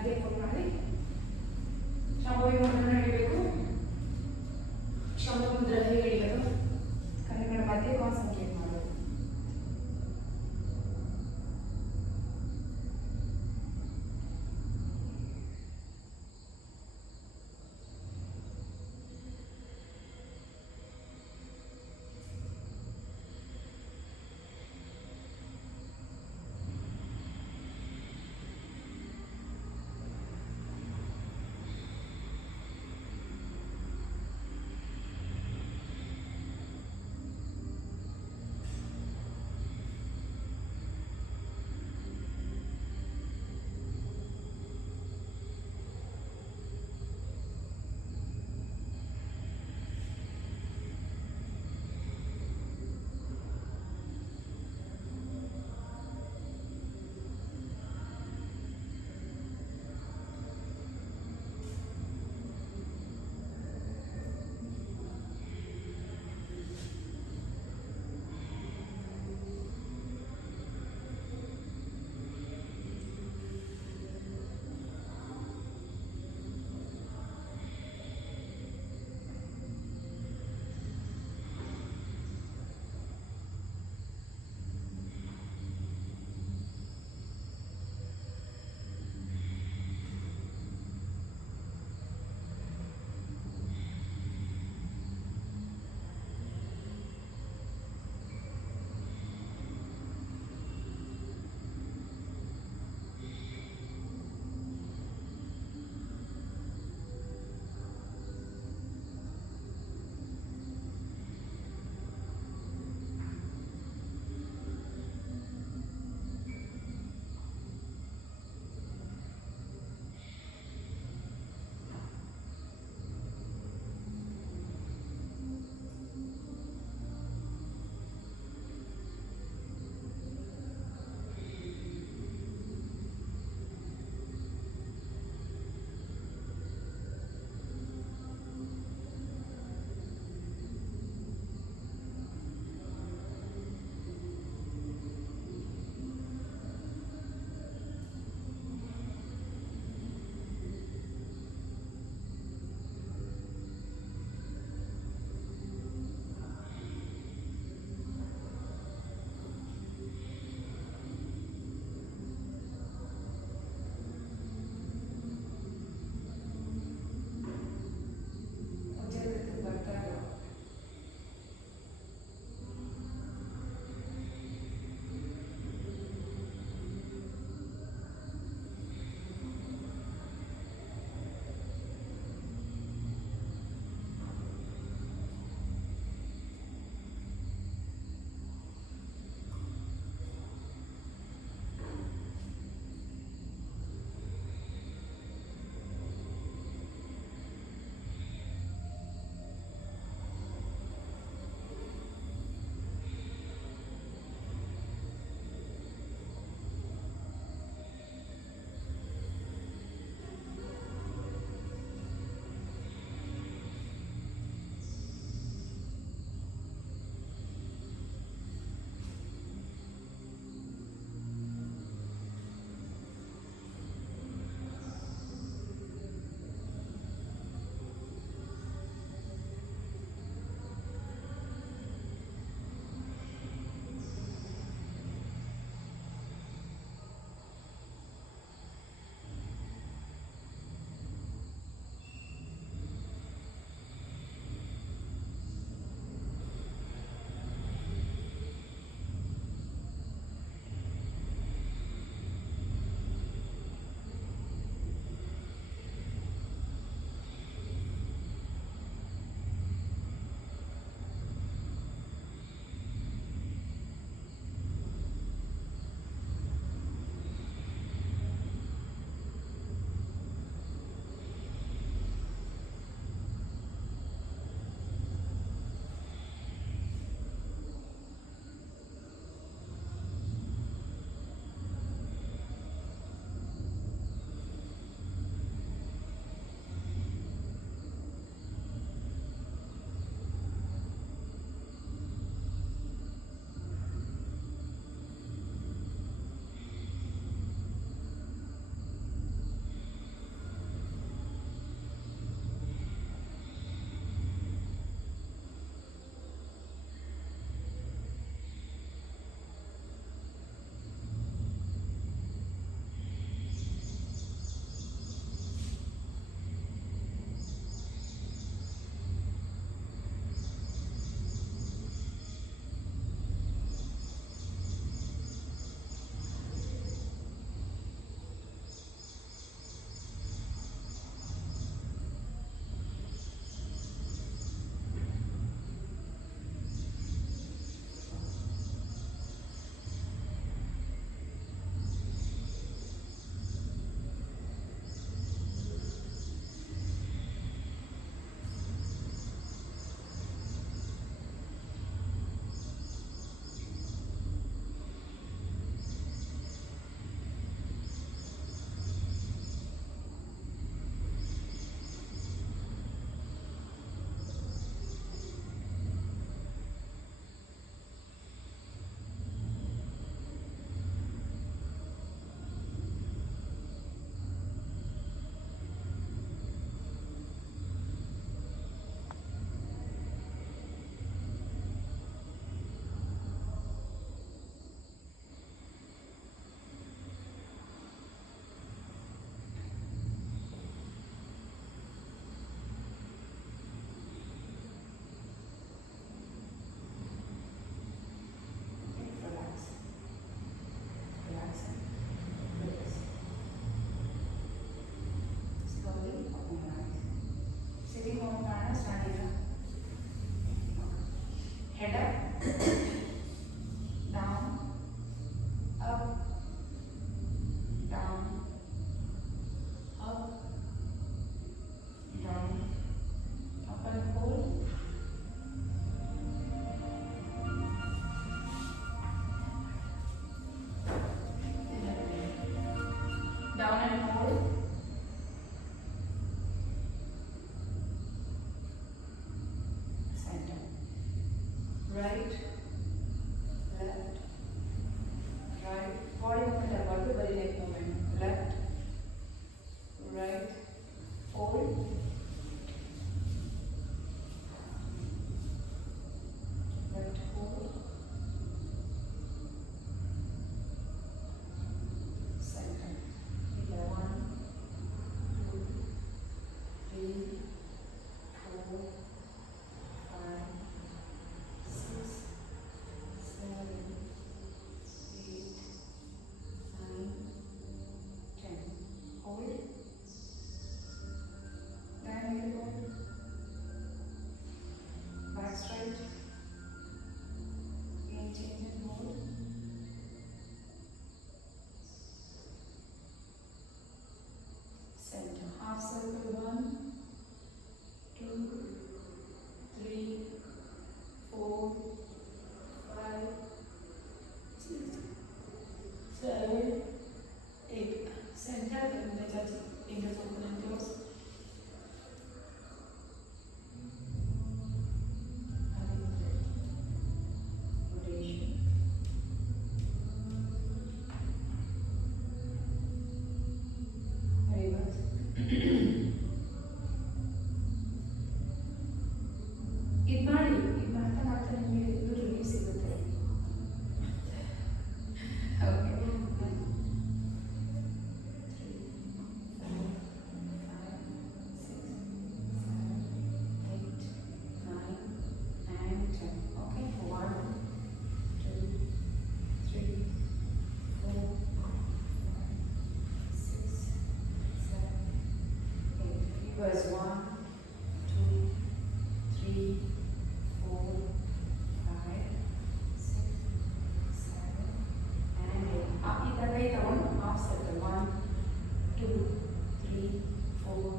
ಅದೇ ಫೋನ್ ಮಾಡಿ ಶಾಂಭವಿ ಮುದ್ರನ ಹಿಡಿಬೇಕು. ಶಾಂಭವಿ ಮುದ್ರ ಹೇಗೆ ಹಿಡಿಯೋದು? ಕಣ್ಣುಗಳ ಮಧ್ಯೆ ಕಾನ್ಸಂಟ್ರೇಟ್ ಮಾಡೋದು. reverse 1 2 3 4 5 6 7 and 8 ಈ ಥರ ಕೈ ತಗೊಂಡು ಹಾಫ್ ಸರ್ಕಲ್ 1 2 3 4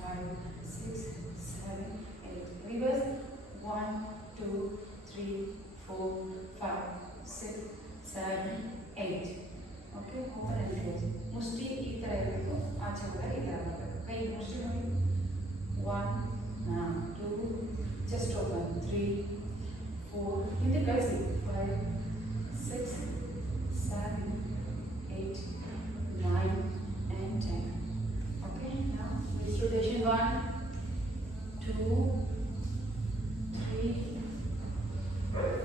5 6 7 8 reverse 1 2 3 4 5 6 7 8 ಓಕೆ ಓಪನ್ ಅಂಡ್ ಕ್ಲೋಸ್ ಮುಷ್ಟಿ ಈ ಥರ ಇರಬೇಕು ಆಚೆ ಕೂಡ ಈ ಥರ ಬರಬೇಕು ಕೈ ಮುಷ್ಟಿ ಮಾಡಿ 1 2 ಜಸ್ಟ್ ಓಪನ್ 3 4 ಹಿಂದೆ ಕಳಿಸಿ 5 6 7 8 9 and 10 okay now this rotation 1 2 3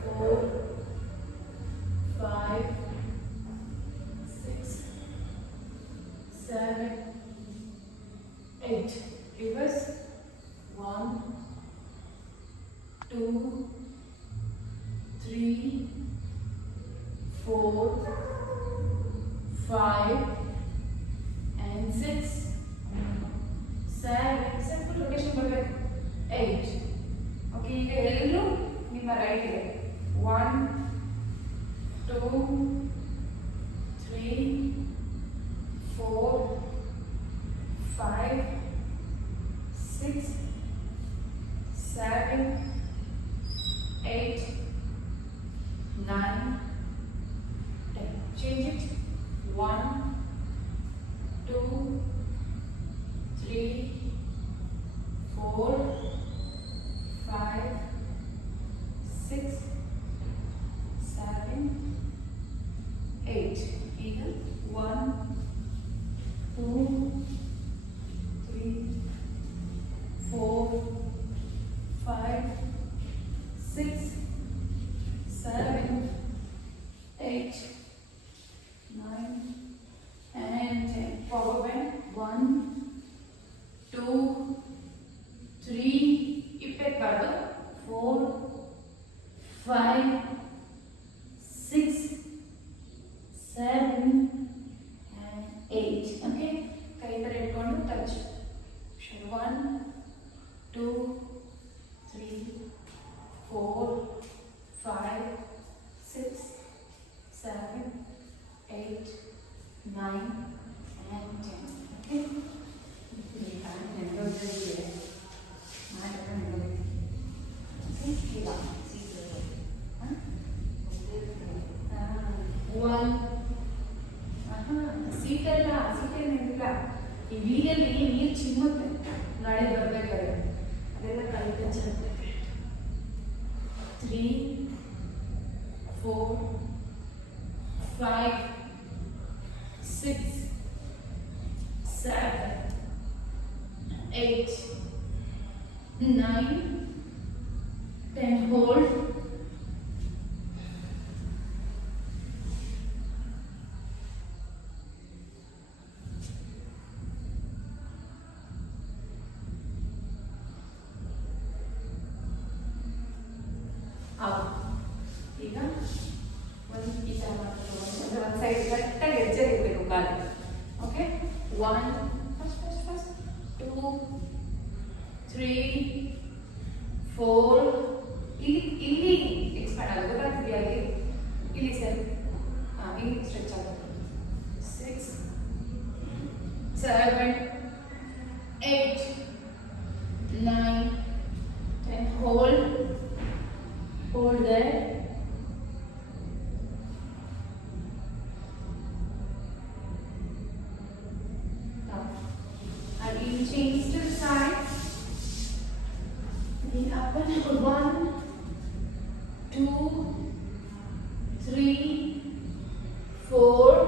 4 5 6 7 8 reverse 1 2 3 4 5 and 6 7 full rotation ಬರಬೇಕು 8 ಓಕೆ ಈಗ ಎಲ್ಲರೂ ನಿಮ್ಮ ರೈಟ್ ಇದೆ 1 2 3 4 5 6 7 8 9 10 change it 1 2 3 4 5 6 7 8 ಈಗ 1 2 3 4 5 6 7 8 9 and 10 forward bend 1 2 3 ಇಪ್ಪೆತ್ಬಾರ್ದು 4 5 6 7 and 8 okay ಕೈ ತರ ಇಟ್ಕೊಂಡು ಟಚ್ 1 2 3 4 5 6 7 8 9 and 10 okay ಸೀಟೆಲ್ಲ ಸೀಟೇನಿಲ್ಲ ಈ ವೀಲಲ್ಲಿ ನೀರು ಚಿಮ್ಮುತ್ತೆ ಗಾಡಿ ಬರಬೇಕಾದ್ರೆ ಅದೆಲ್ಲ ಕೈ ಟಚ್ 3 4 5 6 7 8 9 10 hold ಈಗ ಒಂದು ಈ ಥರ ಮಾಡ್ಕೊಂಡು ಒಂದು ಸೈಡ್ ಕರೆಕ್ಟಾಗಿ ಹೆಜ್ಜೆ ಇರಬೇಕು ಕಾಲು ಓಕೆ 1 ಫಸ್ಟ್ 2 3 4 ಇಲ್ಲಿ ಎಕ್ಸ್ಪ್ಯಾಂಡ್ ಆಗೋದು ಗೊತ್ತಾಗ್ತಿದೆಯಾ ಅಲ್ಲಿ ಇಲ್ಲಿ ಸರ್ ಇಲ್ಲಿ ಸ್ಟ್ರೆಚ್ ಆಗುತ್ತೆ 6 7 8 9 10 hold there and you change to the side then up and hold 1 2 3 4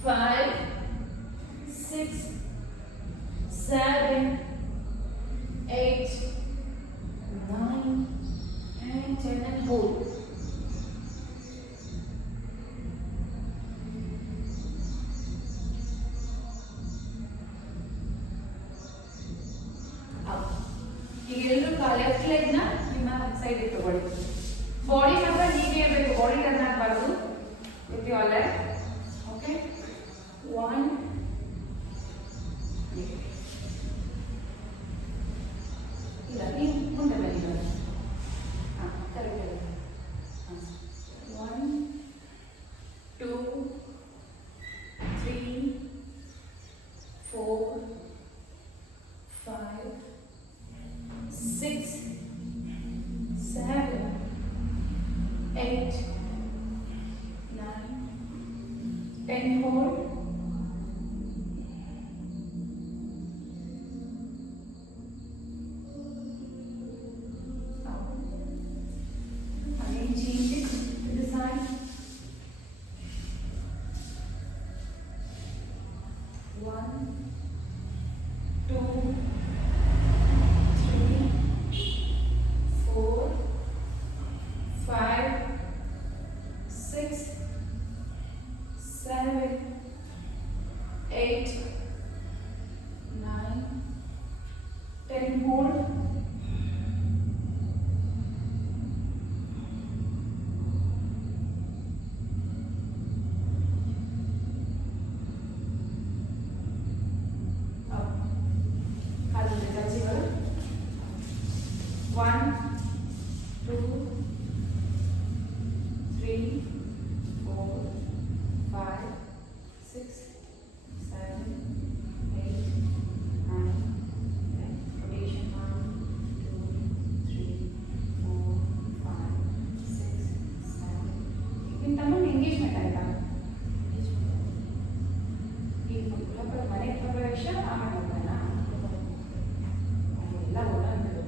5 6 7 8 9 and 10 and hold. ಈಗ ಎಲ್ಲರೂ ಲೆಫ್ಟ್ ಲೆಗ್ ನ ನಿಮ್ಮ ಸೈಡ್ ತಗೊಳ್ಳಿ ಬಾಡಿ ಮಾತ್ರ ಹೀಗೆ ಇರಬೇಕು ಬಾಡಿ ಟರ್ನ್ ಆಗಬಾರ್ದು with your leg okay 1 3, 4, 5, 6, 7, 8, 9, 10 hold. Again change it to the side. 1, 2, 3, 4, 5, 6, 7, 8, 9, 10 hold. One, two, three, 4, 5, 6, 7, 8, 9, 10. Rotation 1, 2, 3, 4, 5, 6, 7. ಇಂತನೂ ಎಂಗೇಜ್ಮೆಂಟ್ ಆಯ್ತಾ? ಈಗ ಮನೆಗೆ ಪ್ರವೇಶ ಆಮೇಲೆ ಹೋಗೋಣ. ಎಲ್ಲ ಓಡಾಡ್ತಾರೆ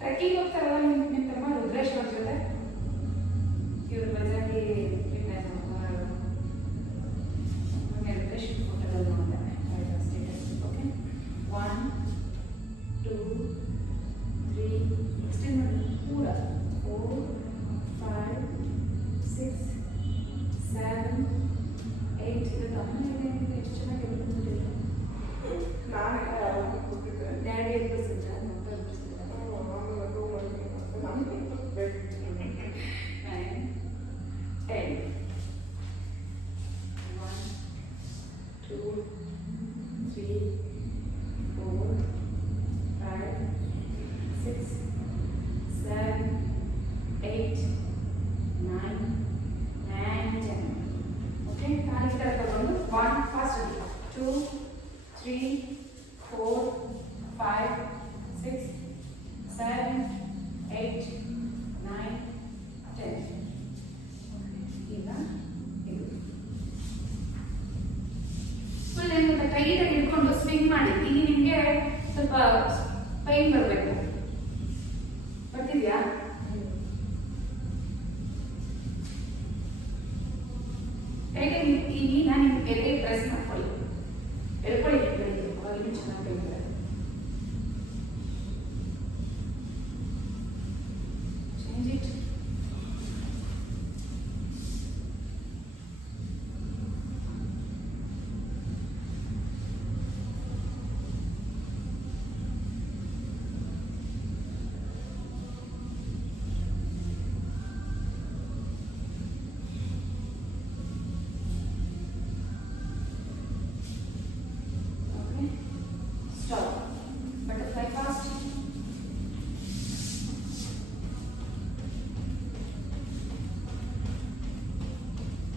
ಟ್ರೆಕ್ಕಿಂಗ್ ಹೋಗ್ತಾರಲ್ಲ ನಿಮ್ಮ ತಮ್ಮ ರುದ್ರೇಶ್ ಅವ್ರ ಜೊತೆ ಇವರು ಬಜಾರಿ ಫಿಟ್ನೆಸ್ ರುದ್ರೇಶ್ ಫೋಟೋದಲ್ಲಿ ನೋಡ್ತಾರೆ ಸ್ಟೇಟಸ್. ಓಕೆ 1, 2, 3 ಎಕ್ಸ್ಟೆಂಡ್ ಮಾಡಿ ಪೂರ 4, 5, 6, 7, 8. ಇದು ತಮ್ಮ ಎಷ್ಟು ಚೆನ್ನಾಗಿ ಡ್ಯಾಡಿ ಎಬ್ಬಿಸಿದ್ರೆ ಮಕ್ಕಳು ಎಬ್ಬಿಸಿದ್ರೆ 9, 10. 1, 2, 3, 4, 5, 6, 7, 8, 9, and 10. Okay, ಕಾಲಿ ತರ ತಗೊಂಡು 1 ಫಾಸ್ಟ್ 2, 3, 4, 5, 6, 7, 8, 9, 10. ಈಗ ಇದು ಫುಲ್ ಏನು ಟೈಟಾಗಿ ಹಿಡ್ಕೊಂಡು ಸ್ವಿಂಗ್ ಮಾಡಿ. ಇಲ್ಲಿ ನಿಮಗೆ ಸ್ವಲ್ಪ ಪೈನ್ ಬರಬೇಕು. ಬರ್ತಿದ್ಯಾ? ಟೈಟಾಗಿ ಈಗ ನಾನು ಎದೆ ಪ್ರೆಸ್ ಮಾಡ್ಕೊಳ್ಳಿ. ಎಳ್ಕೊಳ್ಳಿ ಇನ್ನೂ ಚೆನ್ನಾಗಿ ಬರ್ತದೆ. Change it. Stop. Butterfly fast.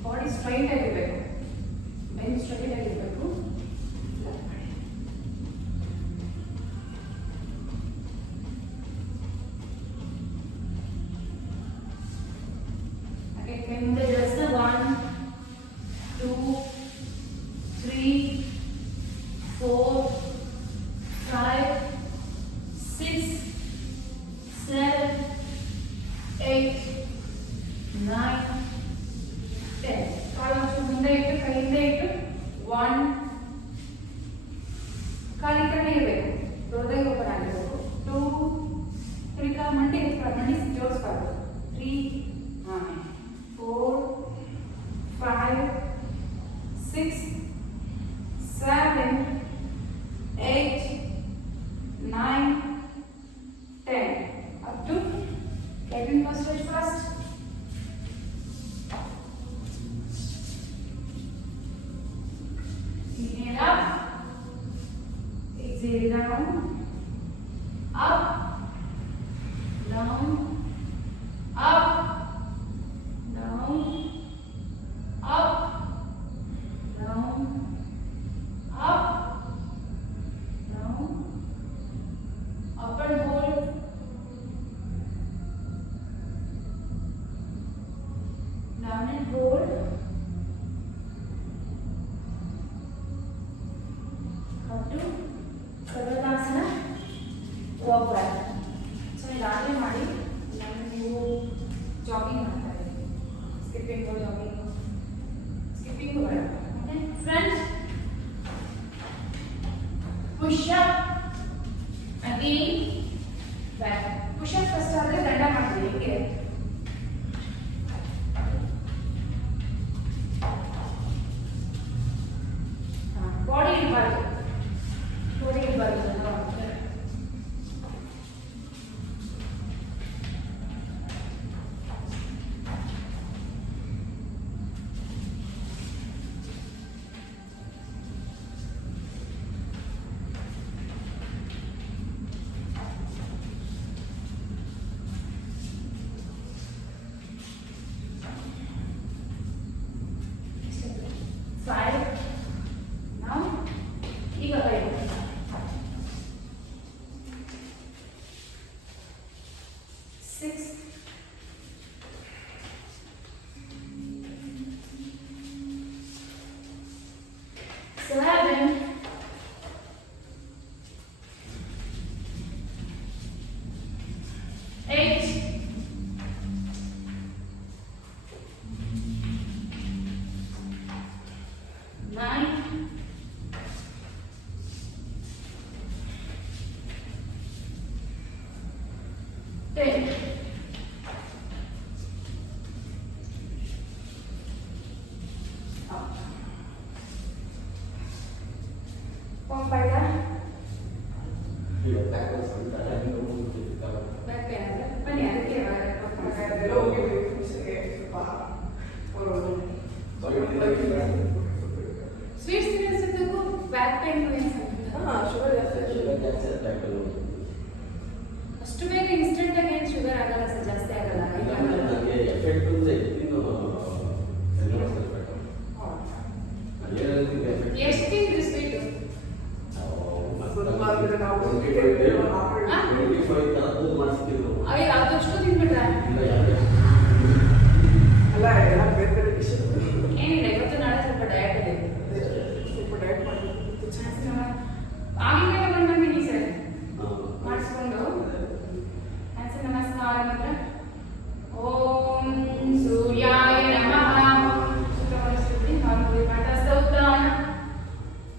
Body straight ಆಗಿರಬೇಕು. ಬೆನ್ ಸ್ಟ್ರೈಟ್ ಆಗಿರಬೇಕು. Again, ಮುಂದೆ just 1, 2, 3, 4, 5, 6, 7, 8, 9, 10. ಕಾಲು ಮುಂದೆ ಇಟ್ಟು ಕೈಯಿಂದ ಇಟ್ಟು 1 ಕಾಲಿ ಕಡೆ ಇರಬೇಕು. ದೊಡ್ಡದಾಗಿ ಓಪನ್ ಆಗಿರಬೇಕು. 2 ತಿರ್ಗಾ ಮಂಡಿ ಜೋಡಿಸ್ಬಾರ್ದು. 3, 4, 5, 6, 7, 8, 9, 10. Up to Kevin Mustard first. Inhale up. Exhale down. 7, 8, 9, 10. Up. One by that. Back bend. ಬನ್ನಿ ಅದಕ್ಕೆ ಸ್ವೀಟ್ಸ್ ತಿನ್ನಿಸೋದಕ್ಕೂ ಬ್ಯಾಕ್ ಪೇನ್ ಅಷ್ಟು ಬೇಗ ಇನ್ಸ್ಟೆಂಟ್ ಆಗಿ ಏನು ಶುಗರ್ ಆಗಲ್ಲ ಸರ್, ಜಾಸ್ತಿ ಆಗಲ್ಲ. ಎಷ್ಟು ತಿಂದ್ರಿ ಸ್ವೀಟು? ಅಯ್ಯೋ ಅದಷ್ಟು ತಿನ್ಬಿಟ್ರ? ಏನಿಲ್ಲ, ಇವತ್ತು ನಾಳೆ ಸ್ವಲ್ಪ ಡಯಟ್ ಇದೆ. ಆಗಿನ ಬಂದಿನಿ ಸರ್ ಮಾಡಿಸ್ಕೊಂಡು. ಹ್ಯಾಂಡ್ಸ್ ನಮಸ್ಕಾರ ಮಾತ್ರ. ಓಂ ಸೂರ್ಯಾಯ ನಮಃ.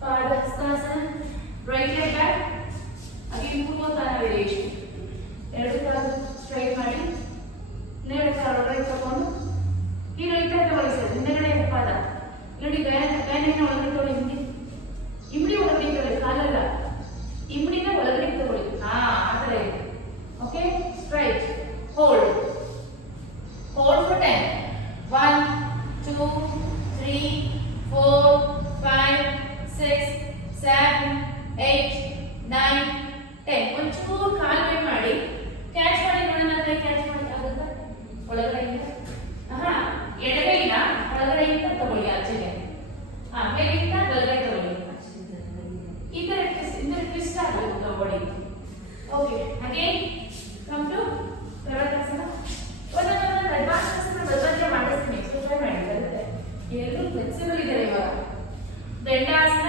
Padahastasana. Right leg back. Again Purvottana variation. ಎರಡು ಕಾಲು ಸ್ಟ್ರೈಟ್ ಮಾಡಿ, ಇನ್ನೆರಡು ಕಾಲು ಒಳಗಡೆ ತಗೊಂಡು ಈಗ ಈ ಥರ ತಗೊಳ್ಳಿ ಸರ್. ಹಿಂದೆಗಡೆ ಪಾದ ನೋಡಿ, ಬ್ಯಾನಿನ ಒಳಗಡೆ ತಗೊಳ್ಳಿ, ಇಮ್ಡಿ ಒಳಗಡೆ ತಗೊಳ್ಳಿ, ಕಾಲಲ್ಲ ಇಮ್ಡಿನ ಒಳಗಡೆ ತಗೊಳ್ಳಿ. ಆ ಥರ ಇದೆ. Okay, straight. Hold for 10. 1, 2, 3, 4, 5, 6, 7, 8, 9, 10. ಒಂಚೂರು ಕಾಲು ಬೇಡ ಮಾಡಿ, ಕ್ಯಾಚ್ ಮಾಡಿ ನೋಡೋಣ. ಕ್ಯಾಚ್ ಮಾಡಿ ಆಗುತ್ತಾ? ಒಳಗಡೆಯಿಂದ ಎಡಗೈನ ಒಳಗಡೆಯಿಂದ ತಗೊಳ್ಳಿ, ಆಚೆಗೆ. ಮೇಲಿಂದ ಬಲಗೈ ತಗೊಳ್ಳಿ. ಈ ತರ ಟ್ವಿಸ್ಟ್ ಆಗಬೇಕು body. Okay, again come to Parvatasana. ಒಂದೊಂದು ಅಡ್ವಾನ್ಸ್ ಆಸನ ಬಲಬದಿಯ ಮಾಡಿಸ್ತೀನಿ, ಟ್ರೈ ಮಾಡಿ, ಬರುತ್ತೆ. ಎಲ್ಲರೂ ಫ್ಲೆಕ್ಸಿಬಲ್ ಇದ್ದಾರೆ ಇವಾಗ. Dandasana,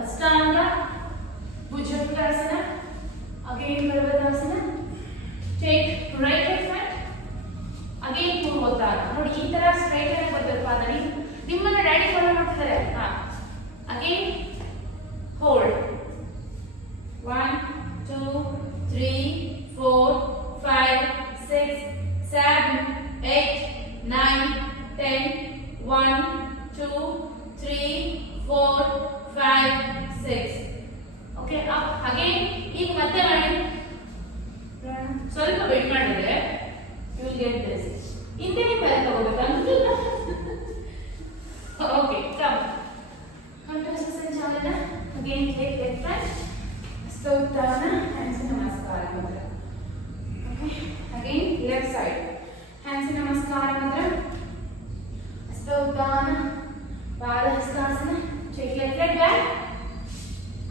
Ashtanga, Bhujangasana, again Parvatasana. Take right leg front, again Purvottana. ನೋಡಿ, ಈ ತರ ಸ್ಟ್ರೈಟ್ ಆಗಿ ಬರಬೇಕು ಪಾದ. ನಿಮ್ಮನ್ನ ಡ್ಯಾಡಿ ಫಾಲೋ ಮಾಡ್ತಿದ್ದಾರೆ. Again hold. 1, 2, 3, 4, 5, 6, 7, 8, 9, 10. 1, 2, 3, 4, 5, 6. Okay, up. Again ಈಗ ಮತ್ತೆ ಮಾಡಿ. ಸ್ವಲ್ಪ ಬೆಂಡ್ ಮಾಡಿದ್ರೆ ಯು ವಿಲ್ ಗೆಟ್ ದಿಸ್. ಹಿಂದೆ ಮೇಲೆ ತಗೋಬೇಕು. ಓಕೆ, ಕಮ್ ಕಂಠಸ್ಥ Sanchalana. Again take leg front, Hastotthana, hands ನಮಸ್ಕಾರ ಮಾತ್ರ. Okay, again left side. Hands ನಮಸ್ಕಾರ ಮಾತ್ರ, Hastotthana, Padahastasana. Take leg back.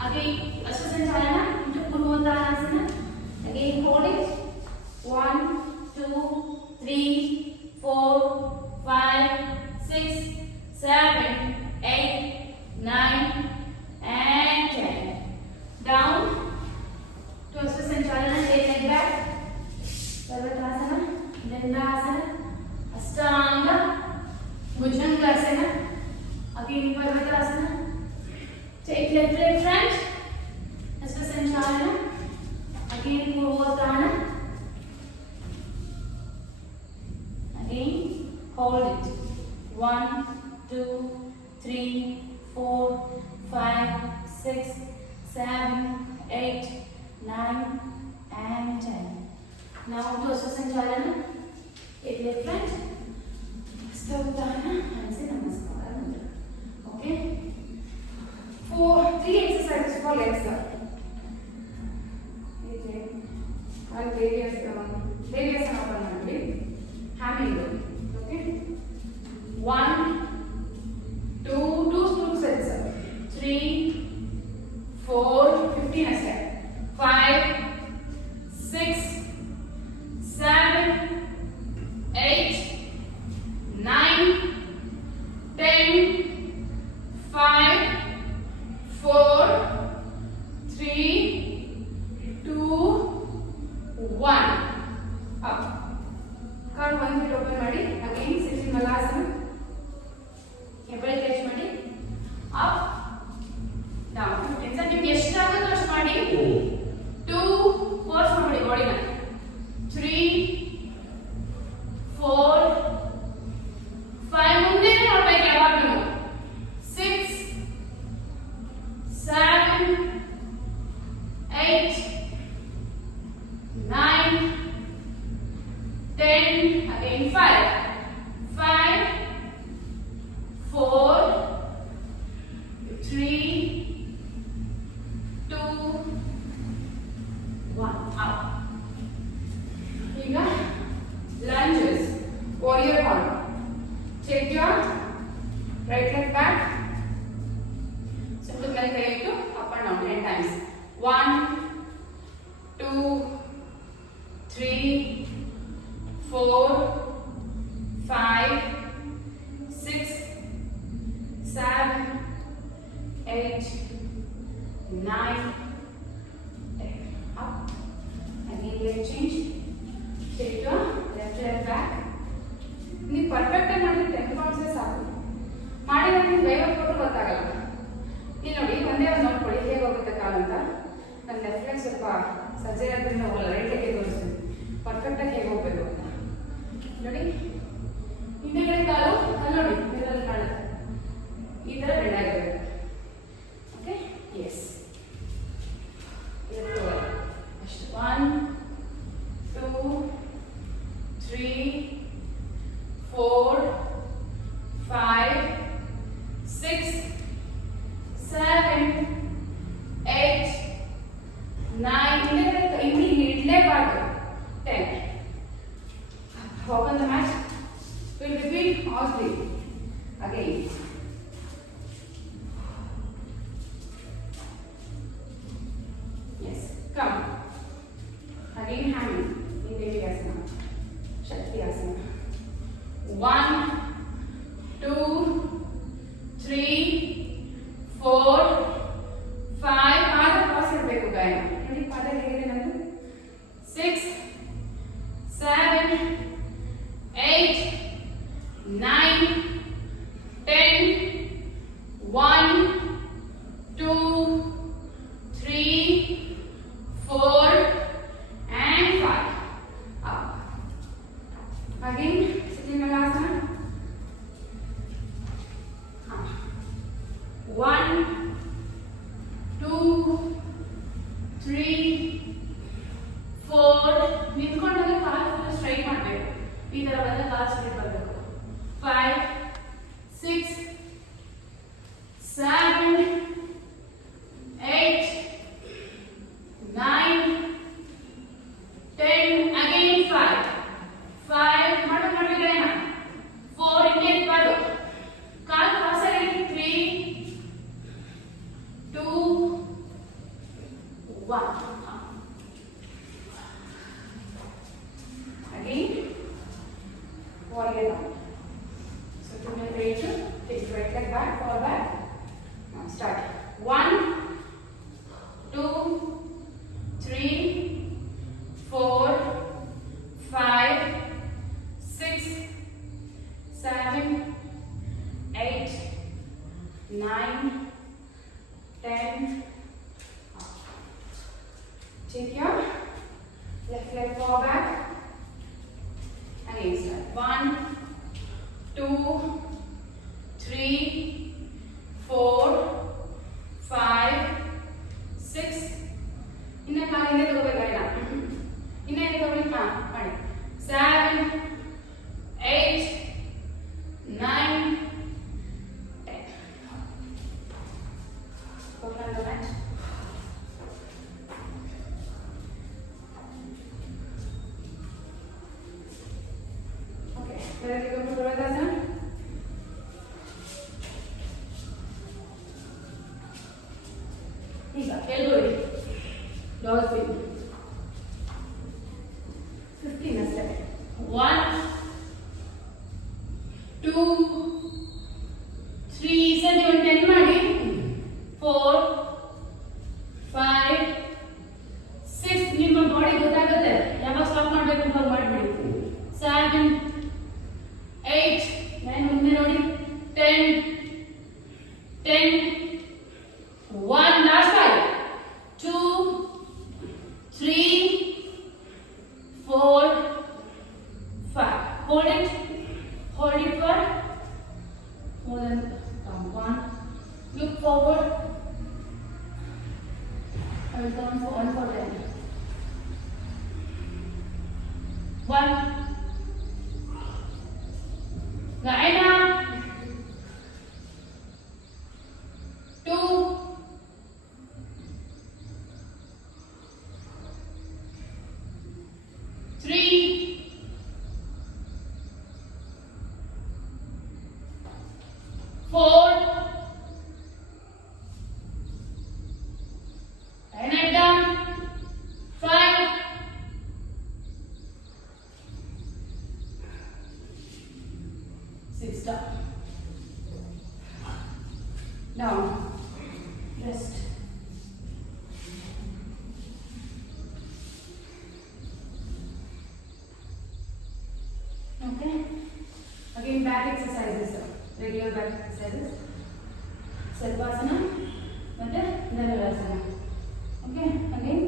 Again Ashwa Sanchalana into Purvottanasana. Again hold it. 1, 2, 3, 4, 5, 6, 7, 8, 9, and 10. Down to Ashwa Sanchalana. Take leg back. Parvatasana, Dandasana, Ashtanga, Bhujangasana. Again Parvatasana. Take leg front. Ashwa Sanchalana. Again Purvotthana. Again hold it. 1, 2, 3, 4, 5, 6, 7, 8, 9, and 10. Now to Ashwa Sanchalana. Take leg front. Hastauttana. Hands namaskara. Okay. 3 exercises for legs. One Devyasana open ಮಾಡಿ. Hammer. Okay. 1, 2 sets. 3, 4, 15 ಅಷ್ಟೇ. 5, 6, 7, 8, 9, 10, 5, 8, 9, 10. Up. Again leg change. Take your left leg back. ನೀವು ಪರ್ಫೆಕ್ಟ್ ಆಗಿ ಮಾಡಿದ್ರೆ 10 ಕೌಂಟ್ಸ್ ಸಾಕು. ಮಾಡಿ ನಿಮ್ಗೆ 50 ಕೊಟ್ಟು ಗೊತ್ತಾಗಲ್ಲ. ಇಲ್ಲಿ ನೋಡಿ ಒಂದೇ ಒಂದು ನೋಡ್ಕೊಳ್ಳಿ ಹೇಗೆ ಹೋಗುತ್ತೆ ಕಾಲು ಅಂತ. ನನ್ನ ಲೆಫ್ಟ್ ಲೆಗ್ ಸ್ವಲ್ಪ ಸಜ್ಜೆ ಆದ್ರಿಂದ ಹೋಗಲ್ಲ, ರೈಟ್ ಲೆಗ್ಗೆ ತೋರಿಸ್ತೀನಿ ಪರ್ಫೆಕ್ಟ್ ಆಗಿ ಹೇಗೆ ಹೋಗ್ಬೇಕು ಅಂತ. ನೋಡಿ ಹಿಂದೆಗಡೆ ಕಾಲು ಅಲ್ಲಿ ನೋಡಿ ಮಿರರಲ್ಲಿ ಕಾಣುತ್ತೆ, ಈ ಥರ ಬೆಂಡ್ ಆಗಿರಬೇಕು. ಓಕೆ, ಎಸ್, ಅಷ್ಟು. 1, 2, 3, 4, 5, 6, 7, 8, 9. ಇಲ್ಲಿ ಇಡಲೇಬಾರ್ದು. 10. Open the mat. We'll repeat all 3 again. Yes, come. Again, hand in Devi Asana, Shakti Asana. 1, 2, 3, 4, 5. ಪಾದ ಕ್ರಾಸ್ ಇರಬೇಕು ಗಾಯ. ನೋಡಿ ಪಾದ ಹೇಗಿದೆ ನಂದು. 6, 7, 8, 9, 10. 1, 2, 3, 4, and 5. Up. Again, sitting Malasana. 1, 2, 3, 4. ನಿಂತ್ಕೊಂಡಾಗ ಕಾಲು ಫುಲ್ ಸ್ಟ್ರೈಟ್ ಮಾಡಬೇಕು. ಈ ತರ ಬಂದ ಕಾಲು ಸ್ಟ್ರೈಟ್ ಬರಬೇಕು. 5, 6, 7, 8, 9, 10. Again 5. 5 ಮಾಡಬೇಕೇನ. 4 ಇಂಟೆ ಇಟ್ಕೊಂಡು ಕಾಲು ಕ್ರಾಸ್ ಆಗಿ 3, 2, 1. Again, warrior down. So to make ready to take right leg back, fall back. Now start. 1, 2, 3, 4, 5, 6, 7, 8, 9, 10. Take your left leg fall back. Again start. 1, 2, 3, 4, 5, 6. ಇನ್ನ ಕಾಲು ಹಿಂದೆ ತಗೋಬೇಕಾಗಿಲ್ಲ. ಇನ್ನ ಹಿಂದೆ ತಗೊಳ್ಳಿ. ಮಾಡಿ. 7, 8, 9, 10. Open the mat. Ready to go to Purvadasana? ಈಗ elbow ಇಡಿ. Dolphin. 15 ಅಷ್ಟೇ. 1, 2, 3. ಸರಿ ಒಂದು 10 ಮಾಡಿ. 4, 5, 6. ನಿಮ್ಮ ಬಾಡಿ ಗೊತ್ತಾಗುತ್ತೆ ಯಾವಾಗ ಸ್ಟಾಪ್ ಮಾಡಬೇಕು ಅಂತ ಮಾಡಿಬಿಡಿ. 7, 8. ನಾನು ಮುಂದೆ ನೋಡಿ. 10, 10. 1. Last 5. 2, 3, 4, 5. Hold it. Hold it for more than 1. Look forward. I will count for 1 for 10. 1. Gaina. 2, 3, 4. And I'm done. 5. 6 down. Down. Rest. Okay. Again, back exercises. Regular back exercises. Sarvasana. ಮತ್ತೆ Dhanurasana. Okay. Again,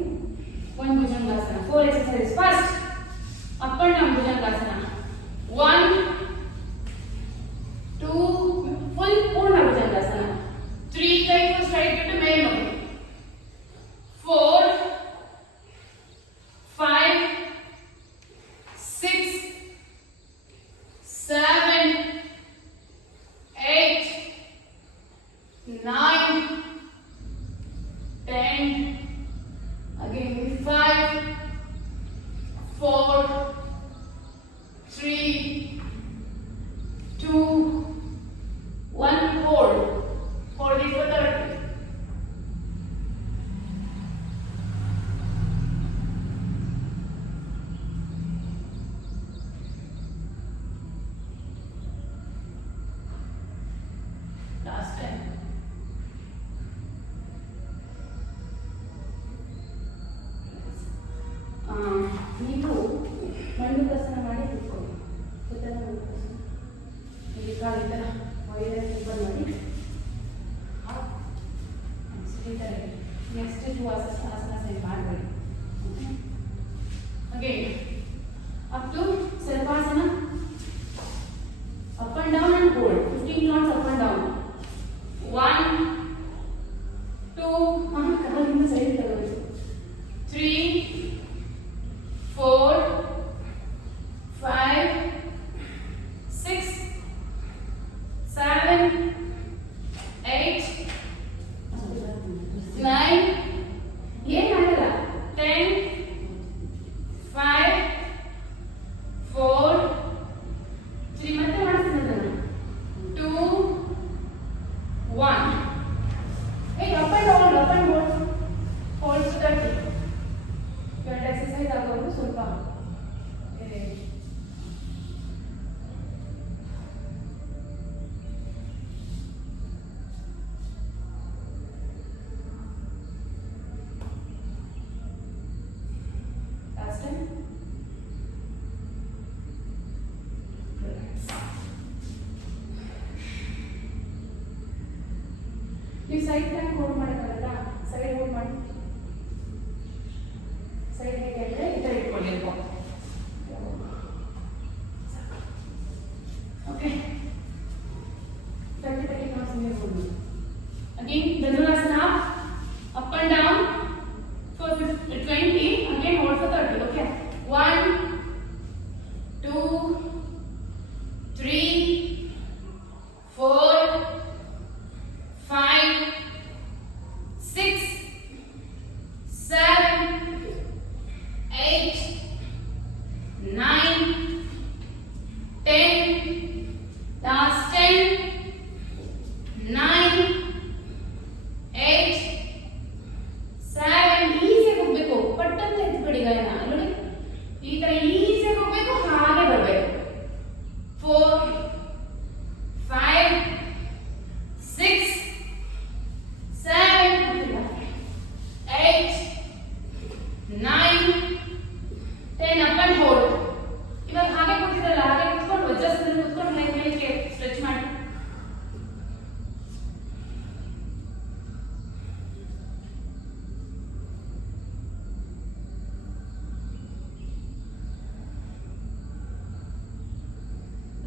one bhujangasana. 4 exercises. First, up and down bhujangasana. 1, 2, full purna bhujangasana. 3 ಕೈ full straight ಇಟ್ಟು ಮೇಲೆ ನೋಡಿ. 4, 5, 6, 7, 8, 9, 10. Again 5, 4, 3, 2, 1. Hold. Hold it for 30. Last time. ನೀವು ಮಂಡುಕಾಸನ ಮಾಡಿ ಕೂತ್ಕೊಳ್ಳಿ. ಗೊತ್ತಲ್ಲ ಮಂಡುಕಾಸನ? ಇಲ್ಲಿ ಕಾಲು ಈ ಥರ ಒಳ್ಳೆ ಓಪನ್ ಮಾಡಿ ಈ ಥರ ನೆಕ್ಸ್ಟ್ 2 ಆಸನ ಸರಿ ಮಾಡಬೇಡಿ. Again up to Sarvasana. Up and down and hold 15 counts up and down. 1, 2, ಕವಲಿಂದ ಸೈಡ್ ತಗೋಬೇಕು. 3, 4, 5, 6, 7, 8, 9, ಏನಾಗಲ್ಲ. 10, 5, 4, 3 ಮತ್ತೆ ಮಾಡ್ತೀನಿ ಅದನ್ನು. 2, 1. Up and down, up and hold. Hold 30. ಎರಡು ಎಕ್ಸರ್ಸೈಸ್ ಆಗೋದು ಸ್ವಲ್ಪ ಲಾಸ್ಟ್ ಟೈಮ್. ನೀವು ಸೈಡ್ ಟ್ಯಾಂಕ್ ಹೋಲ್ಡ್ ಮಾಡೋಕ್ಕಾಗಲ್ಲ. ಸೈಡ್ ಹೋಲ್ಡ್ ಮಾಡಿ. ಸೈಡ್ ಹೇಗೆ ಅಂದರೆ ಈ ಥರ ಇಟ್ಕೊಂಡಿರ್ಬೇಕು. ಓಕೆ. 30 counts in your body. Again, Dhanurasana, up and down for 20. Again, hold for 30. Okay. 1, 2, 3, 4, 5, 6, 7, 8, 9, 10. Last 10, 9, 8, 7. ಈಸಿಯಾಗಿ ಹೋಗ್ಬೇಕು. ಪಟ್ಟಂತ ಎತ್ಬಿಡಿ ಗಾಯನ. ನೋಡಿ ಈ ತರ ಈಸಿಯಾಗಿ ಹೋಗ್ಬೇಕು. ಹಾಗೆ ಬರಬೇಕು. 4, 5, 6, 7, 8, 9, 10. Up and hold. ಇವಾಗ ಹಾಗೆ ಕೂತಿದ್ರಲ್ಲ, ಹಾಗೆ ಕೂತ್ಕೊಂಡು ವಜ್ರಾಸನ ಕೂತ್ಕೊಂಡು ಮೇಲೆ ಸ್ಟ್ರೆಚ್ ಮಾಡಿ.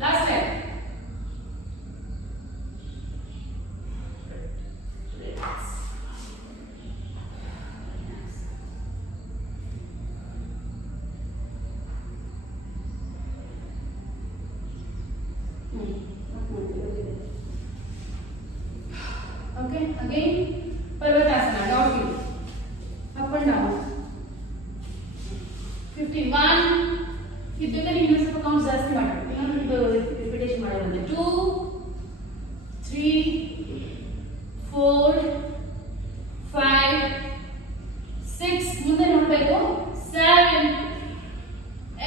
Last time. Okay, again, Parvatasana, doggy. Up and down. 51. ಇದಕ್ಕೆ ಇನ್ನೂ ಸ್ವಲ್ಪ ಕೌಂಟ್ಸ್ ಜಾಸ್ತಿ ಮಾಡಬೇಕು. ಇನ್ನೊಂದು ರಿಪಿಟೇಷನ್ ಮಾಡೋದಂದ್ರೆ 2, 3, 4, 5, 6. ಮುಂದೆ ನೋಡಬೇಕು. 7,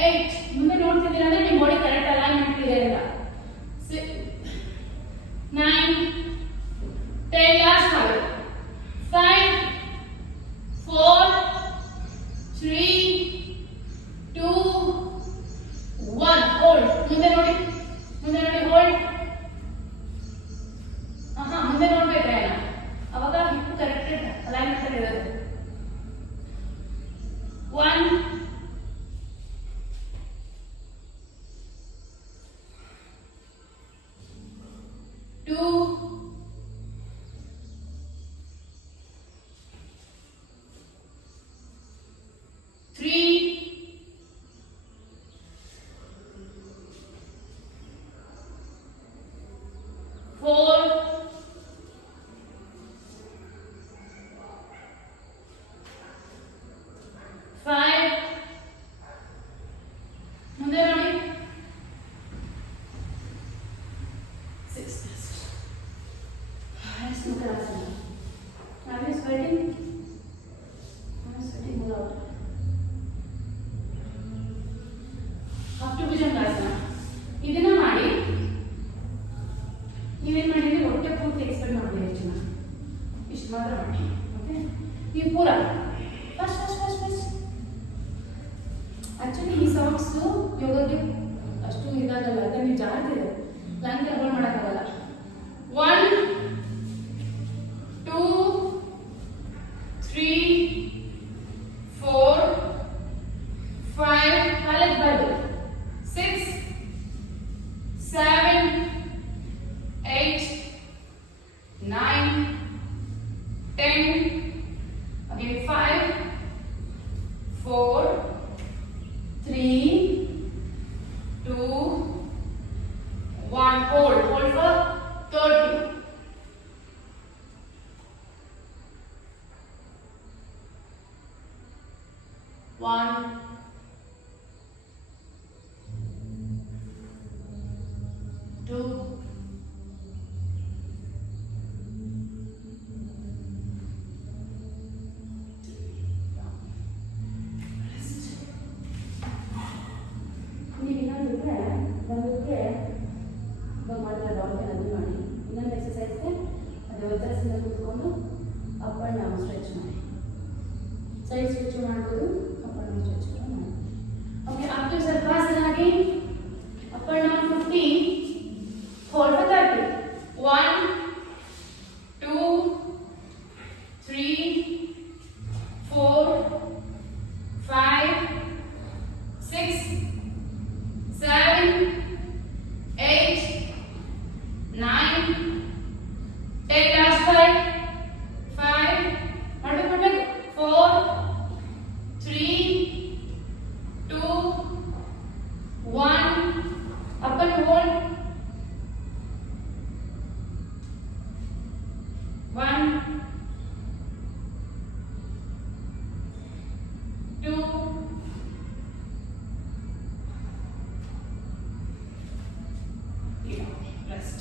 8. ಮುಂದೆ ನೋಡ್ತಿದ್ದೀರಾ ಅಂದ್ರೆ ನಿಮ್ಮ ಬಾಡಿ ಕರೆಕ್ಟ್ ಅಲೈನ್ಮೆಂಟ್ ಇದೆ ಅಂತ. 9, 10. ಲಾಸ್ಟ್ ಮಾಡಿ. 2, 3, 4, 5, ಮುಂದೆ ನೋಡಿ 6. Rest Mukhrasana. Are you sweating? I'm sweating a lot. Up to Bhujangasana. ಇದನ್ನ ಮಾಡಿ ನೀವೇನ್ ಮಾಡಿದ್ರೆ ಹೊಟ್ಟೆ ಪೂರ್ತಿ ಎಕ್ಸ್ಪೆಂಡ್ ಮಾಡಬೇಡಿ ಹೆಚ್ಚಿನ ಇಷ್ಟು ಮಾತ್ರ ಮಾಡಿ. ಓಕೆ, ನೀವು ಪೂರ first first first first actually ಈ ಸಾಕ್ಸ್ ಯೋಗಕ್ಕೆ ಅಷ್ಟು ಇದಾಗಲ್ಲ, ಅದೇ ನೀವು ಜಾಸ್ತಿ ಇದೆ ಪ್ಲಾನ್ ಅವಾಯ್ಡ್ ಮಾಡೋಕ್ಕಾಗಲ್ಲ. 1, 2, 3, 4, 5, ಕಾಲೇಜ್ ಬರ್ದು 6, 7, 8, 9, 10, again 5, 4, 3, 2, 1. Hold for 30. 1, 2, 3. ನೀವು ಇನ್ನೊಂದಿದ್ರೆ ಒಂದಕ್ಕೆ ಇವಾಗ ಮಾಡಿದ್ರೆ ಡಾಲ್ಫಿನ್ ಅದು ಮಾಡಿ. ಇನ್ನೊಂದು ಎಕ್ಸಸೈಸ್ಗೆ ಅದು ವಜ್ರಾಸನ ಕೂತ್ಕೊಂಡು ಅಪ್ ಆ್ಯಂಡ್ ಡೌನ್ ಸ್ಟ್ರೆಚ್ ಮಾಡಿ, ಸೈಡ್ ಸ್ಟ್ರೆಚ್ ಮಾಡ್ಬೋದು, ಅಪ್ ಆ್ಯಂಡ್ ಡೌನ್ ಸ್ಟ್ರೆಚ್ ಮಾಡಿ. Okay, up to Sarvasana again, up and down 15, hold for 30. 1, 2, 3, 4, 5, 6, 7, 8, 9, 10. Last 5, 4, 3, 2, 1. Up and hold. 1, 2, 3. Rest.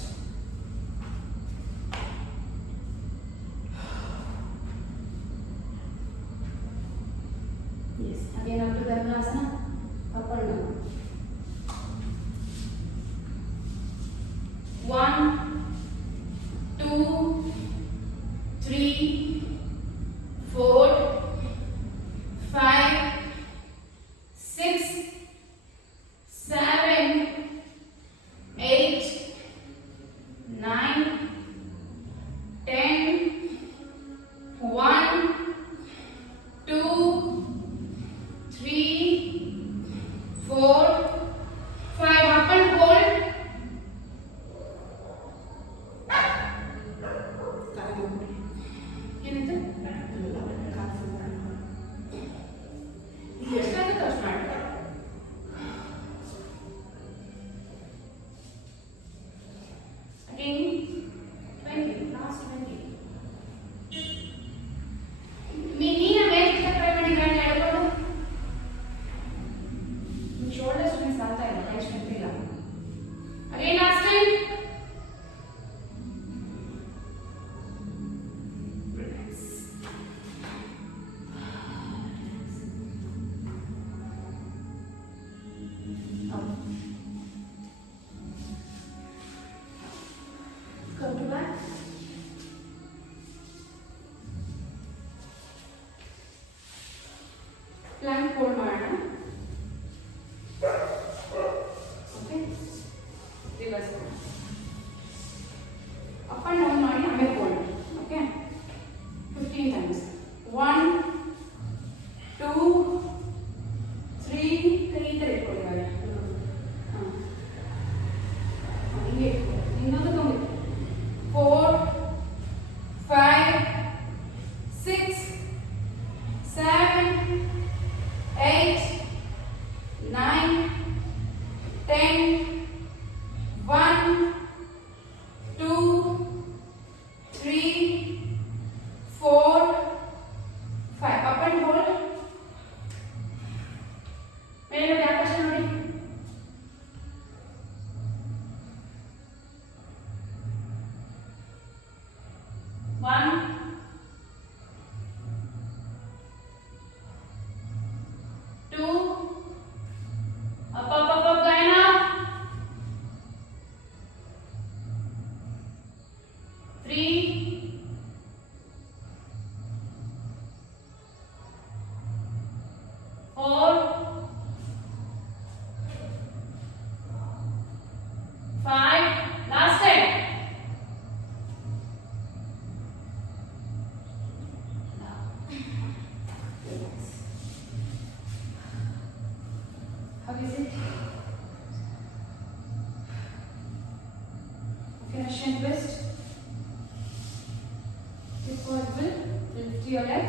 possible. Lift your leg.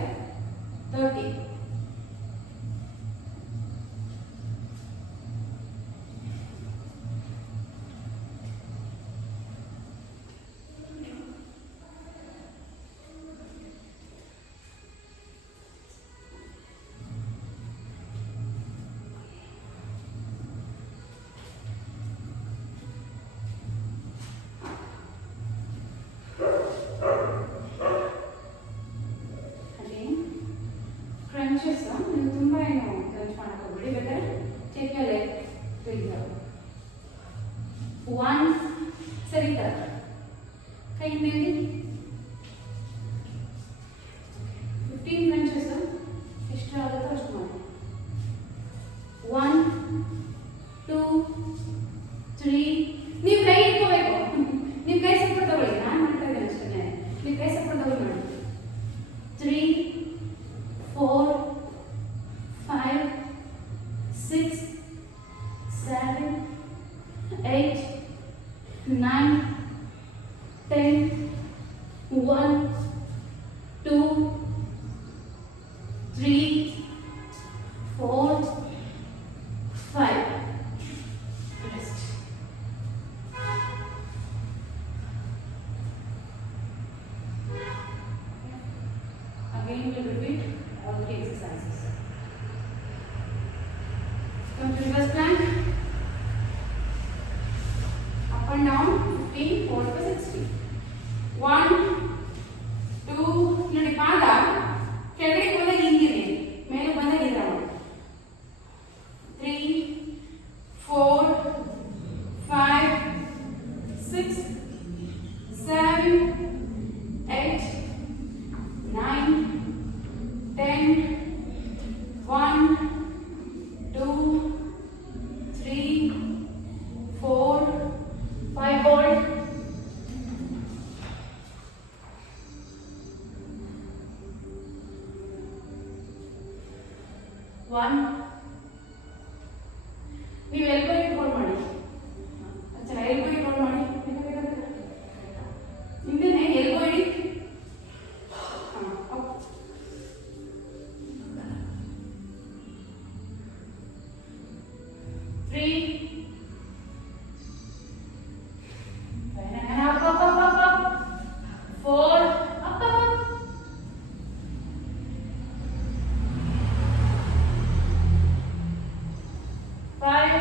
30. Crunches, ನೀವು ತುಂಬ ಏನು crunch ಮಾಡಕ್ಕೆ ಹೋಗ್ಬೇಡಿ, ಬೇಕಾದ್ರೆ take your leg together. 1 ಸರಿ ತರ ಕೈ ಮೇಲೆ 15 crunches ಎಷ್ಟು ಆಗುತ್ತೋ ಅಷ್ಟು ಮಾಡಿ. 1 2 3 ನೀವು ಕೈ ಇಟ್ಕೋಬೇಕು, ನೀವು ಕೈ ಸಪೋರ್ಟ್ ತಗೊಳ್ಳಿ, ನಾನು ಮಾಡ್ತಾ ಇದ್ದೇನೆ ಅಷ್ಟೇ, ನೀವು ಕೈ ಸಪೋರ್ಟ್ ತಗೊಳ್ಳಿ ಮಾಡಿ. 3 4 5 6 7 8 9 10 1 2 3 4 5 rest. Again we'll repeat all the exercises. Come to reverse plank. Up and down 15 4 to 60. 1 2 ನೋಡಿ ಪಾದ ಕೆಳಗಡೆ ಬಂದಾಗ ಹಿಂಗಿದೆ, ಮೇಲೆ ಬಂದಾಗ ಇಲ್ಲ. 3 4 5 6 7 8 9 10 1 2 3 4 5 hold. 1 ನೀವು ಎಲ್ಬೋ ಇಟ್ಕೊಂಡು ಮಾಡಿ, ಅಚ್ಚಾ ಎಲ್ಬೋ ಇಟ್ಕೊಂಡು ಮಾಡಿ, ನಿಮ್ದೇನೆ ಎಲ್ಬೋ ಇಡಿ. 3 up up up up up 4 up up up 5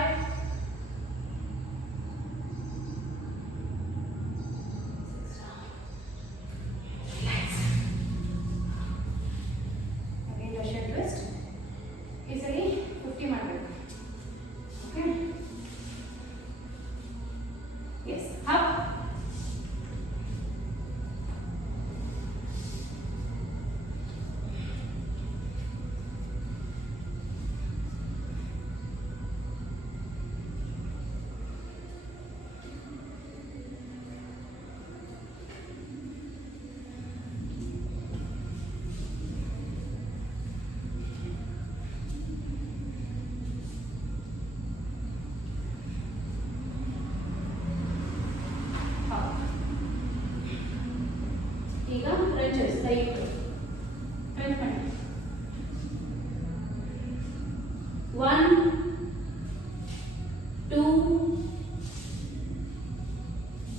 relax. Again Russian twist. ಈ ಸರಿ 50 ಮಾಡಬೇಕು. Okay. Yes. Up. ಈಗ crunches right crunch ಮಾಡಿ. 1 2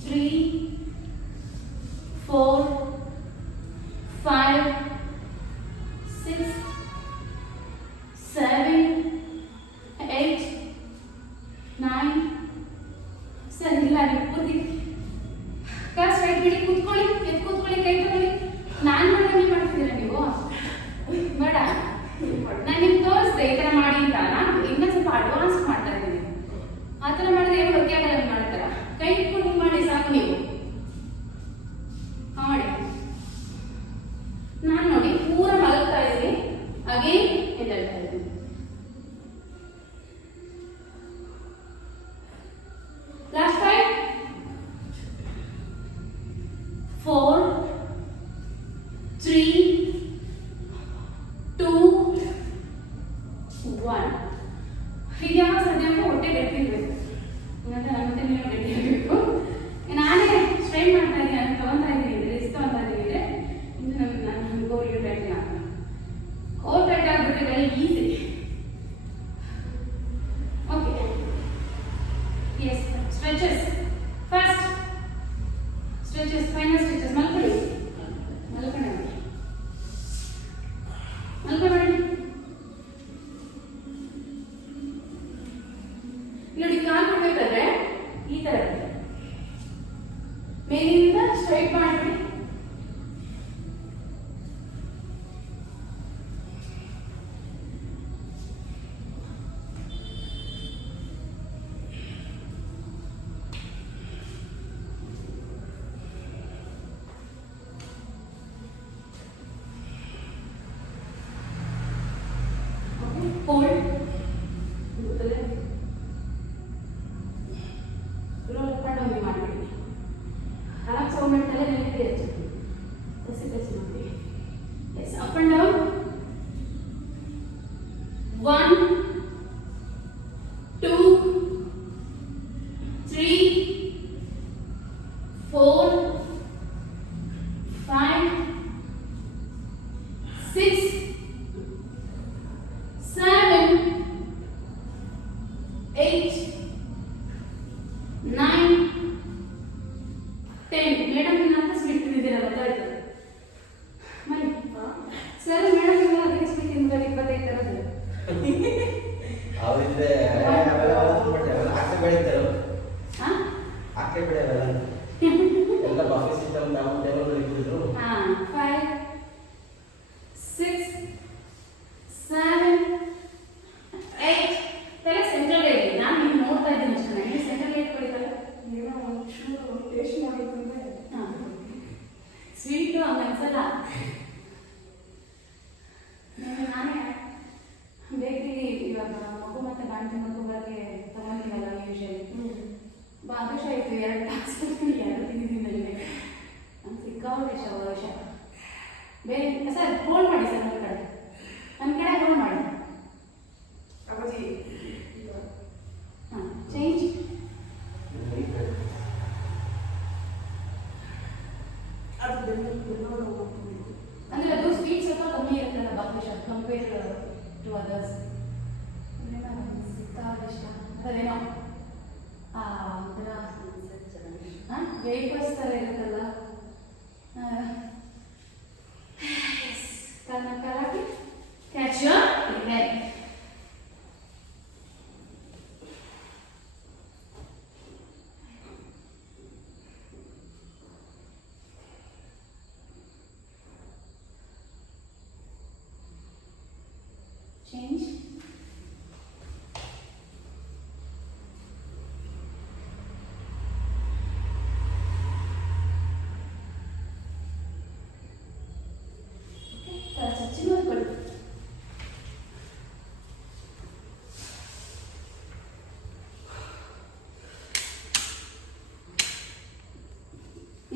3 4 5 6 7 8 9 ಸರಿ ಇಲ್ಲ ನೀವು ಕೂತಿ ಕಾಸ್ ರೈಟ್ ಬಿಡಿ, ಕೂತ್ಕೊಳ್ಳಿ, ಎದ್ದು ಕೂತ್ಕೊಳ್ಳಿ, ಕೈ ತಗೊಳ್ಳಿ. ನಾನು ಮಾಡೋಂಗೆ ಮಾಡ್ತಿದ್ದೀರಾ ನೀವು? ಬೇಡ, ನಾನು ನಿಮ್ಗೆ ತೋರಿಸ್ದೆ ಈ ಥರ ಮಾಡಿ ಅಂತ, ನಾನು ಇನ್ನೂ ಸ್ವಲ್ಪ ಅಡ್ವಾನ್ಸ್ ಮಾಡ್ತಾ ಇದ್ದೀನಿ. ಆ ಥರ ಮಾಡಿದ್ರೆ ಏನು ಹೊರಗೆ ಆಗಲ್ಲ, ನೀವು ಮಾಡ್ತಾರ ಕೈ ಇಟ್ಕೊಂಡು ಮಾಡಿ ಸಾಕು ನೀವು ಮಾಡಿ. ನಾನು ನೋಡಿ ಪೂರ ಮಲಗ್ತಾ ಇದ್ದೀನಿ, ಹಾಗೇ ಎದ್ದೇಳ್ತಾ ಇದ್ದೀನಿ. ಲಾಸ್ಟ್ 5 4 3 2 1. ಇದು ಯಾವಾಗ ಸಾಧ್ಯ ಅಂತ ಹೊಟ್ಟೆ ಗಟ್ಟಿರ್ಬೇಕು, ಮತ್ತೆ ನನ್ನ ಹೊಟ್ಟೆ ನೀವು ಗಟ್ಟಿರಬೇಕು. ನಾನೇ ಸ್ಟ್ರೈನ್ ಮಾಡ್ತಾ ಇದ್ದೀನಿ, ಅಂತ ತಗೊಂತಾ ಇದ್ದೀನಿ, ರಿಸ್ಕ್ ತಗೊಂತಾ ಇದ್ದೀನಿ. ಇನ್ನು Stretches, final stretches. ಮಲ್ಕೊಳ್ಳಿ. ಮಲ್ಕೊಳ್ಳಿ. ಮಲ್ಕೊಳ್ಳಿ. ನೋಡಿ ಕಾಲು ಕೊಡ್ಬೇಕಾದ್ರೆ ಈ ತರ ಮೇಲಿಂದ ಸ್ಟ್ರೈಟ್ ಮಾಡಿ. Hold. Yes, up and down. 1, 2, 3, 4, 5, 6, 7, 8, 9, 10. ಮೇಡಮ್ ನಿನ್ನ ಸ್ವೀಟ್ ತಿಂದಿದ್ದೀರಾ ಗೊತ್ತಾಯ್ತು. ಸರ್ ಮೇಡಮ್ ನೀವು ಅದಕ್ಕೆ ಸ್ವೀಟ್ ತಿಂತಾರೆ 25 ತರದ್ದು. ಅವರಿದ್ರೆ ಆಕೆ ಬೆಳೀತಾರೆ. ಆಕೆ ಬೆಳೆಯಲ್ಲ ಎಲ್ಲ ಬಫೆ ಸಿಸ್ಟಮ್ ನಾವು ಟೇಬಲ್ ಮೇಲೆ ಇಟ್ಟಿದ್ರು. 5, 6, 7, 8. ತಲೆ ಸೆಂಟ್ರಲ್ ಏಟ್. ನಾನು ನೀವು ನೋಡ್ತಾ ಇದ್ದೀನಿ ಅಷ್ಟೇ. ನೀವು ಸೆಂಟ್ರಲ್ ಏಟ್ ಕೊಡಿತಲ್ಲ ಏನೋ ಒಂದು ಟೇಸ್ಟ್ ಮಾಡಿದ್ರೆ ಸ್ವೀಟು ಹಂಗೆ ಅನ್ಸಲ್ಲ. ನಾನೇ ಬೇಕರಿ ಇವಾಗ ಮಗು ಮತ್ತೆ ಬಾಣತಿ ಮಗು ಬಗ್ಗೆ ತಗೊಂಡಿವಲ್ಲ ಯೂಶಲಿ ಭಾಗಶ ಆಯಿತು. 2 ಬಾಕ್ಸ್ 2 ತಿಂದಿದ್ದೀನಿ ನನಗೆ. ನಾನು ಸಿಕ್ಕಾಪಟ್ಟೆ ವರ್ಷ ಬೇರೆ ಸರ್ ಹೋಲ್ಡ್ ಮಾಡಿ ಸರ್. ನನ್ನ ಕಡೆ ಹೋಲ್ಡ್ ಮಾಡಿ. ಅಪ್ಪಾಜಿ ಹಾಂ ಚೇಂಜ್. ಅಂದರೆ ಅದು ಸ್ವೀಟ್ ಸ್ವಲ್ಪ ಕಮ್ಮಿ ಇರುತ್ತಲ್ಲ ಬಾಕಿ ಕಂಪೇರ್ ಟು ಅದರ್ಸ್. ಸಿಕ್ಕಾದಷ್ಟ ಅದೇನೋ ಒಂಥರ ವೇಫರ್ಸ್ ಥರ ಇರುತ್ತಲ್ಲ. Karate catch your leg. Change.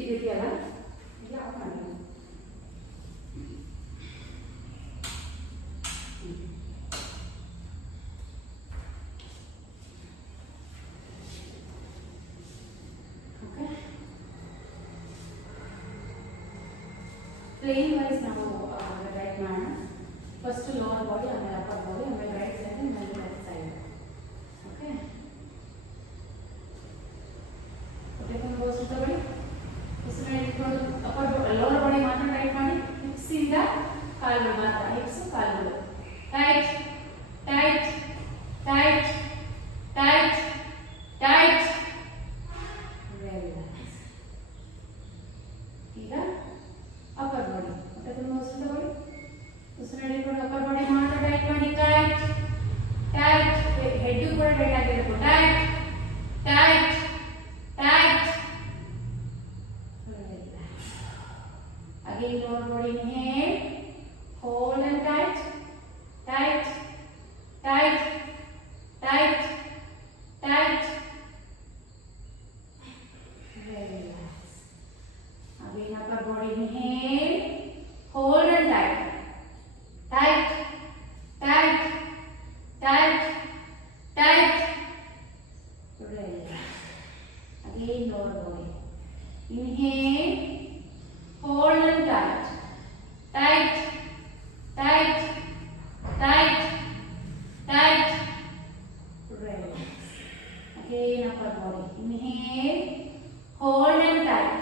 ಇದೆಯಲ್ಲ ಯಾವ ಮಾಡಿ ಪ್ಲೇನ್ ವೈಸ್ ನಾವು ರೈಟ್ ಮಾಡೋಣ. ಫಸ್ಟ್ ಲೋವರ್ ಬಾಡಿ, ಆಮೇಲೆ ಅಪ್ಪರ್ ಬಾಡಿ, ಆಮೇಲೆ ರೈಟ್ ಸೈಡ್, ಆಮೇಲೆ ಲೆಫ್ಟ್ ಸೈಡ್. ಓಕೆ ಹೊಟ್ಟೆಕೊಂಡು ಬೋಸು ತಗೊಳ್ಳಿ. ಉಸಿರು ಇಟ್ಕೊಂಡು ಅಪ್ಪರ್ ಲೋವರ್ ಬಾಡಿ ಮಾತ್ರ ಟೈಟ್ ಮಾಡಿ. ಹಿಪ್ಸಿಂದ ಕಾಲುಗಳು ಮಾತ್ರ. ಹಿಪ್ಸ್ ಕಾಲುಗಳು tight tight tight tight tight. ಈಗ ಅಪ್ಪರ್ ಬಾಡಿ ಹೊಟ್ಟೆಕೊಂಡು ಉಸಿರು ತಗೊಳ್ಳಿ. ಉಸಿರು ಹಿಡಿಕೊಂಡು ಅಪ್ಪರ್ ಬಾಡಿ ಮಾತ್ರ ಟೈಟ್ ಮಾಡಿ. Tight tight. ಹೆಡ್ ಕೂಡ ಟೈಟ್ ಆಗಿರಬೇಕು. Tight tight tight. Again, lower body inhale, hold and tight, tight, tight, tight, tight. Relax. Again, upper body inhale, hold and tight, tight, tight, tight, tight. Relax. Again, lower body. Inhale. Hold and tight, tight, tight, tight, tight. Relax. Again, upper body. Inhale, hold and tight,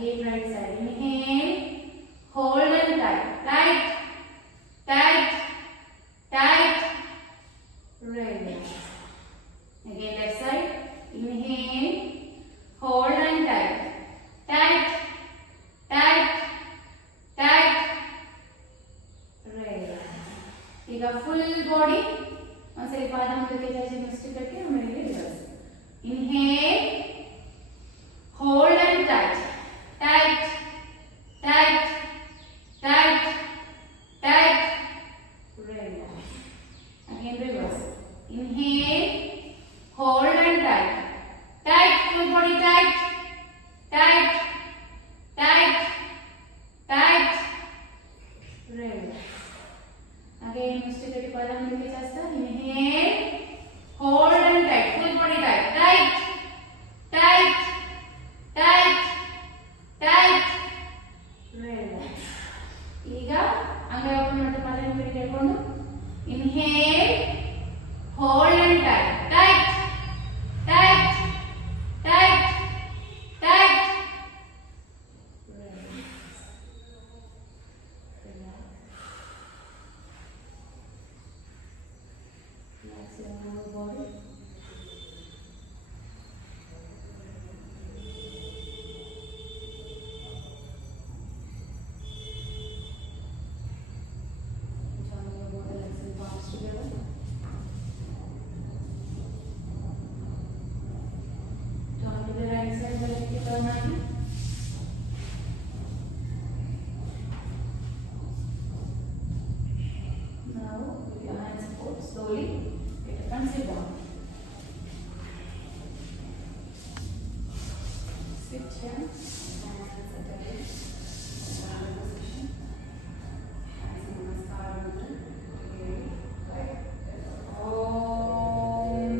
Again right side. Inhale. Hold and tight. Tight. Tight. Tight. Relax. Again left side. Inhale. Hold and tight. Tight. Tight. Tight. Relax. ಈಗ full body ಒಂದ್ಸರಿ ಪಾದ ಮುಂದಕ್ಕೆ ಚಾಚಿ ನೆಕ್ಸ್ಟ್ ಕಟ್ಟಿ ಆಮೇಲೆ reverse. Inhale. Hold and tight. Tight. Tight. Tight. Tight. Relax. Again reverse. Inhale. Hold and tight. Tight. Full body tight. Tight. Tight. Tight. Relax. Again mistake pada munduke chesta. Inhale. Hold and tight. Full body tight. Tight. Tight. Tight. Tight. Relax. ಈಗ ಅಂಗೈ ಓಪನ್ ಮಾಡ್ತಾ ಪಾದವನ್ನು ಬಿಡಿ ಕೇಳ್ಕೊಂಡು. Inhale. Hold and tight. Tight. Tight. Tight. Tight. Relax. Relax. Relax your whole body. Join your body, legs and palms together. Turn to the right side, the left hip turn on. Now, with your hands forward, slowly get up and sit down. Sit here and settle in. Stand position. Hands in namaskar mudra. Okay. Right. Om.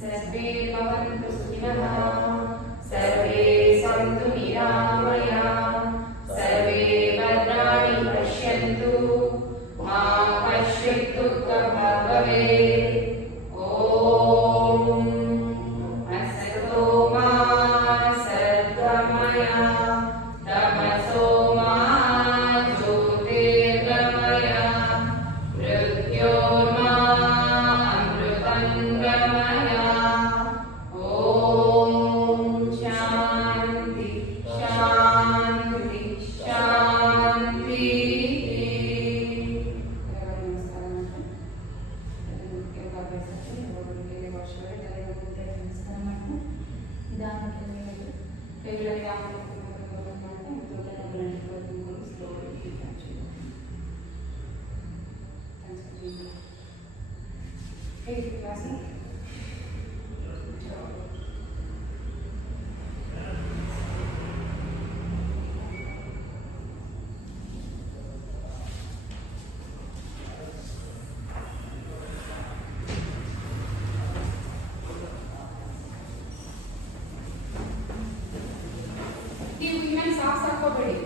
सर्वे भवन्तु सुखिनः सर्वे सन्तु निरामयाः सर्वे भद्राणि पश्यन्तु मा कश्चित् दुःखभाग् भवेत् ॐ असतो मा सद्गमय तमसो मा ज्योतिर्गमय मृत्योर्मा अमृतङ्गमय ॐ शान्ति शान्ति शान्ति ಸಾಫ್ ಸಾಕೋಬೇಡಿ